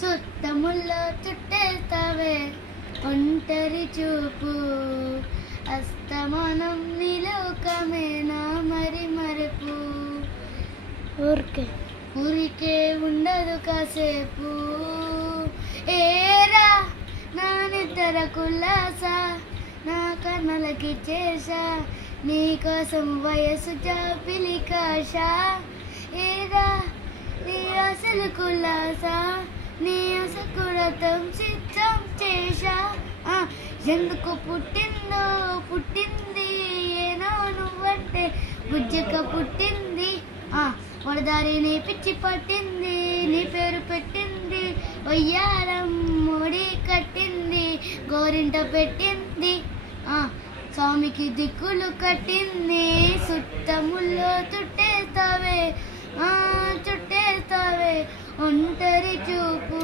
సుత్తముల్లో చుట్టేస్తావే ఒంటరి చూపు అస్తమానం నిలోకమేనా మరి మరుపు ఊరికే ఉండదు కాసేపు ఏరా నా నిద్ర కుల్లాసా నా కన్నులకి చేసా నీకోసం వయసు జాపిలి కాశా ఏరా నీ అసలు కుల్లాసా నీ అసకురతం సిద్ధం చేశా ఎందుకు పుట్టింది ఏనో నువ్వంటే బుజ్జక పుట్టింది వడదారి నీ పిచ్చి పట్టింది నీ పేరు పెట్టింది వయ్యారం మోడి కట్టింది గోరింట పెట్టింది స్వామికి దిక్కులు కట్టింది సుత్తముల్లో చుట్టేస్తావే ఒంటరి చూపు